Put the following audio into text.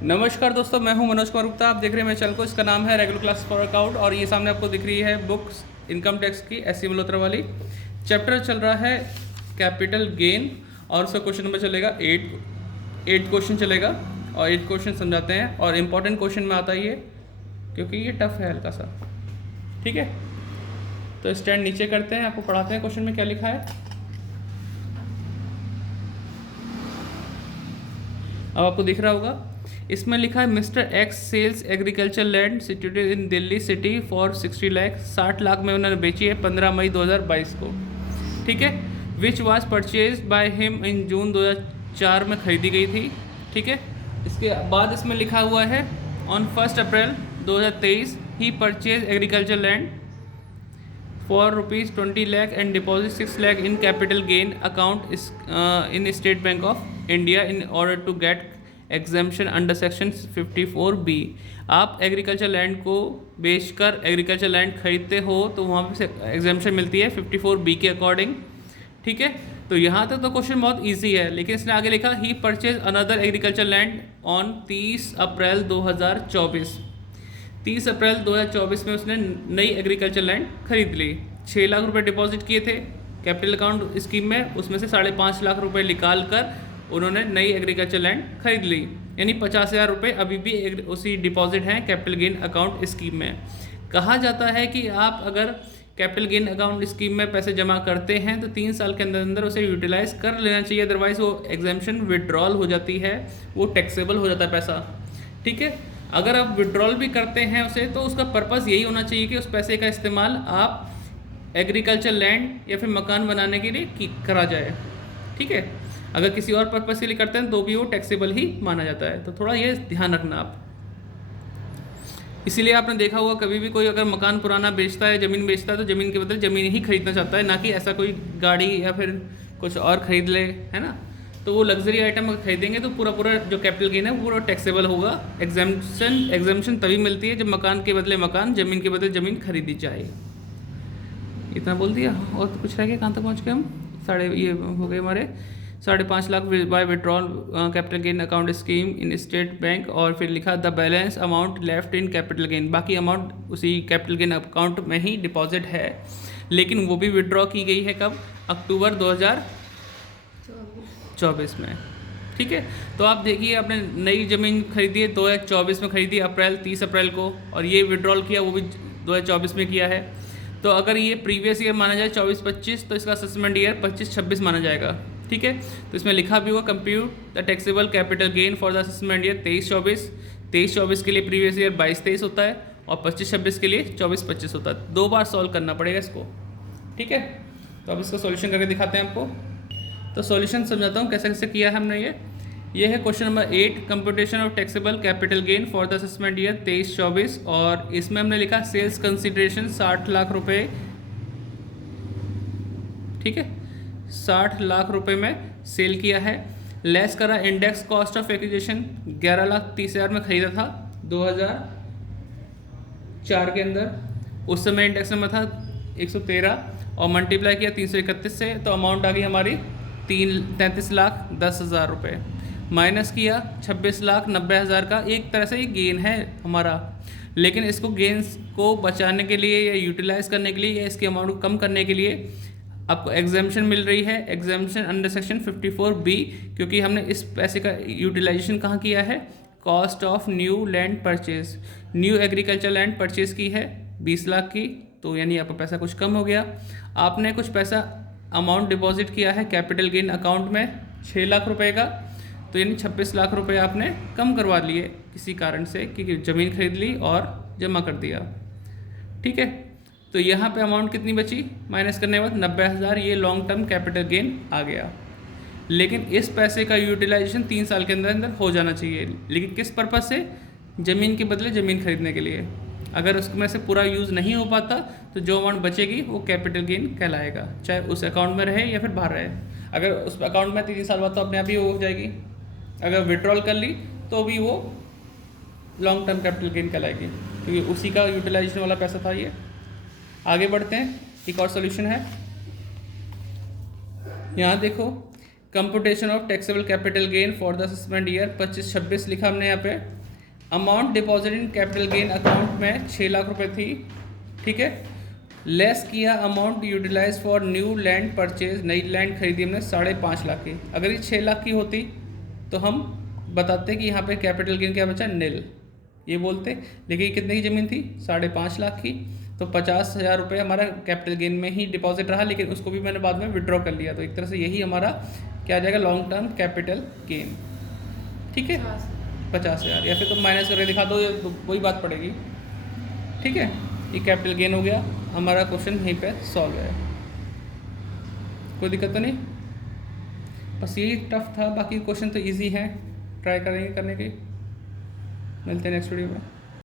नमस्कार दोस्तों, मैं हूं मनोज कुमार गुप्ता। आप देख रहे हैं मेरे चैनल को। इसका नाम है रेगुलर क्लास फॉर अकाउंट और ये सामने आपको दिख रही है बुक्स इनकम टैक्स की एससी मल्होत्रा वाली। चैप्टर चल रहा है कैपिटल गेन और उसका क्वेश्चन नंबर चलेगा 8 क्वेश्चन चलेगा और 8 क्वेश्चन समझाते हैं और इम्पॉर्टेंट क्वेश्चन में आता है ये, क्योंकि ये टफ है हल्का सा। ठीक है, तो स्टैंड नीचे करते हैं, आपको पढ़ाते हैं क्वेश्चन में क्या लिखा है। अब आपको दिख रहा होगा, इसमें लिखा है mister X sells agriculture land situated in Delhi city for 60 lakh. 60 lakh में उन्होंने बेची है 15 मई 2022 को। ठीक है, which was purchase by him in June 2004 में खरीदी गई थी। ठीक है, इसके बाद इसमें लिखा हुआ है on 1 April 2023 he purchase agriculture land for ₹20 lakh and deposit 6 lakh in capital gain account in State Bank of India in order to get exemption under section 54B। आप एग्रीकल्चर लैंड को बेचकर एग्रीकल्चर लैंड खरीदते हो तो वहाँ पे एग्जाम्शन मिलती है 54B के अकॉर्डिंग। ठीक है, तो यहाँ तक तो क्वेश्चन बहुत इजी है, लेकिन इसने आगे लिखा ही purchase another agriculture land on 30 April 2024। 30 April 2024 में उसने नई एग्रीकल्चर लैंड खरीद ली। 6 लाख रुपए डिपॉजिट किए थे कैपिटल अकाउंट स्कीम में, उसमें से 5.5 लाख रुपए निकाल कर उन्होंने नई एग्रीकल्चर लैंड खरीद ली, यानी 50,000 रुपये अभी भी उसी डिपॉजिट हैं कैपिटल गेन अकाउंट स्कीम में। कहा जाता है कि आप अगर कैपिटल गेन अकाउंट स्कीम में पैसे जमा करते हैं तो 3 साल के अंदर अंदर उसे यूटिलाइज कर लेना चाहिए, अदरवाइज वो एग्जाम्शन विड्रॉल हो जाती है, वो टैक्सेबल हो जाता है पैसा। ठीक है, अगर आप विड्रॉल भी करते हैं उसे तो उसका पर्पज़ यही होना चाहिए कि उस पैसे का इस्तेमाल आप एग्रीकल्चर लैंड या फिर मकान बनाने के लिए करा जाए। ठीक है, अगर किसी और पर्पज़ के लिए करते हैं तो भी वो टैक्सेबल ही माना जाता है, तो थोड़ा ये ध्यान रखना आप। इसीलिए आपने देखा होगा कभी भी कोई अगर मकान पुराना बेचता है, ज़मीन बेचता है, तो ज़मीन के बदले ज़मीन ही खरीदना चाहता है, ना कि ऐसा कोई गाड़ी या फिर कुछ और खरीद ले, है ना। तो वो लग्जरी आइटम अगर खरीदेंगे तो पूरा जो कैपिटल गेन है वो पूरा टैक्सेबल होगा। एग्जाम्शन तभी मिलती है जब मकान के बदले मकान, ज़मीन के बदले ज़मीन खरीदी जाए। इतना बोल दिया, और तो कुछ रह गया। कहाँ तक पहुँच गए हम? ये हो गए हमारे 5.5 lakh by withdrawal capital gain account scheme in State Bank, और फिर लिखा the balance amount left in capital gain. बाकी अमाउंट उसी कैपिटल गेन अकाउंट में ही डिपॉजिट है, लेकिन वो भी विड्रॉ की गई है कब? अक्टूबर 2024 में। ठीक है, तो आप देखिए आपने नई ज़मीन खरीदी है 2024 में खरीदी, 30 अप्रैल को, और ये विड्रॉल किया वो भी 2024 में किया है। तो अगर ये प्रीवियस ईयर माना जाए 24-25, तो इसका असेसमेंट ईयर 25-26 माना जाएगा। ठीक है, तो इसमें लिखा भी हुआ compute the taxable capital gain for the assessment year 23-24। 23-24 के लिए प्रीवियस ईयर 22-23 होता है और 25-26 के लिए 24-25 होता है। 2 बार सॉल्व करना पड़ेगा इसको। ठीक है, तो अब इसका सॉल्यूशन करके दिखाते हैं आपको। तो सॉल्यूशन समझाता हूँ कैसे कैसे किया है हमने। ये है question number 8, computation of taxable capital gain for the assessment year 23-24, और इसमें हमने लिखा सेल्स कंसिडरेशन 60 लाख रुपए। ठीक है, 60 लाख रुपए में सेल किया है, लेस करा इंडेक्स कॉस्ट ऑफ एक्विजिशन 11,30,000 में खरीदा था 2004 के अंदर। उस समय इंडेक्स नंबर था 113 और मल्टीप्लाई किया 331 से, तो अमाउंट आ गई हमारी 33,10,000 रुपये। माइनस किया 26,90,000 का। एक तरह से ये गेन है हमारा, लेकिन इसको गेन्स को बचाने के लिए या यूटिलाइज करने के लिए या इसके अमाउंट को कम करने के लिए आपको एग्जाम्शन मिल रही है, एग्जाम्शन अंडर सेक्शन 54B, क्योंकि हमने इस पैसे का यूटिलाइजेशन कहाँ किया है? Cost of new land purchase, new agriculture land purchase की है 20 लाख की, तो यानी आपका पैसा कुछ कम हो गया। आपने कुछ पैसा अमाउंट डिपॉजिट किया है कैपिटल गेन अकाउंट में 6 लाख रुपए का, तो यानी 26 लाख रुपए आपने कम करवा लिए किसी कारण से, क्योंकि ज़मीन खरीद ली और जमा कर दिया। ठीक है, तो यहाँ पे अमाउंट कितनी बची माइनस करने के बाद? 90,000। ये लॉन्ग टर्म कैपिटल गेन आ गया, लेकिन इस पैसे का यूटिलाइजेशन 3 साल के अंदर अंदर हो जाना चाहिए। लेकिन किस पर्पज़ से? ज़मीन के बदले ज़मीन खरीदने के लिए। अगर उसमें से पूरा यूज़ नहीं हो पाता तो जो अमाउंट बचेगी वो कैपिटल गेन कहलाएगा, चाहे उस अकाउंट में रहे या फिर बाहर रहे। अगर उस अकाउंट में 3 साल बाद तो अपने आप ही हो जाएगी, अगर विड्रॉल कर ली तो भी वो लॉन्ग टर्म कैपिटल गेन कहलाएगी, क्योंकि उसी का यूटिलाइजेशन वाला पैसा था ये। आगे बढ़ते हैं, एक और सॉल्यूशन है। यहाँ देखो, computation of taxable capital gain for the suspend year 25-26 लिखा हमने यहाँ पे। Amount deposit in capital gain account में 6 लाख रुपए थी, ठीक है। लेस किया amount utilise for new land purchase, नई लैंड खरीदी हमने 5.5 लाख की। अगर ये 6 लाख की होती तो हम बताते कि यहाँ पे कैपिटल गेन क्या बचा, नील, ये बोलते। लेकिन ये कितने की ज़मीन थी, 5.5 लाख की, तो 50,000 रुपये हमारा कैपिटल गेन में ही डिपॉजिट रहा, लेकिन उसको भी मैंने बाद में विड्रॉ कर लिया। तो एक तरह से यही हमारा क्या आ जाएगा, लॉन्ग टर्म कैपिटल गेन, ठीक है, 50,000। या फिर तुम माइनस करके दिखा दो, तो वही बात पड़ेगी, ठीक है। ये कैपिटल गेन हो गया, हमारा क्वेश्चन यहीं पे सॉल्व है, कोई दिक्कत तो नहीं। बस यही टफ था, बाकी क्वेश्चन तो इजी है, ट्राई करेंगे करने की। मिलते हैं नेक्स्ट वीडियो में।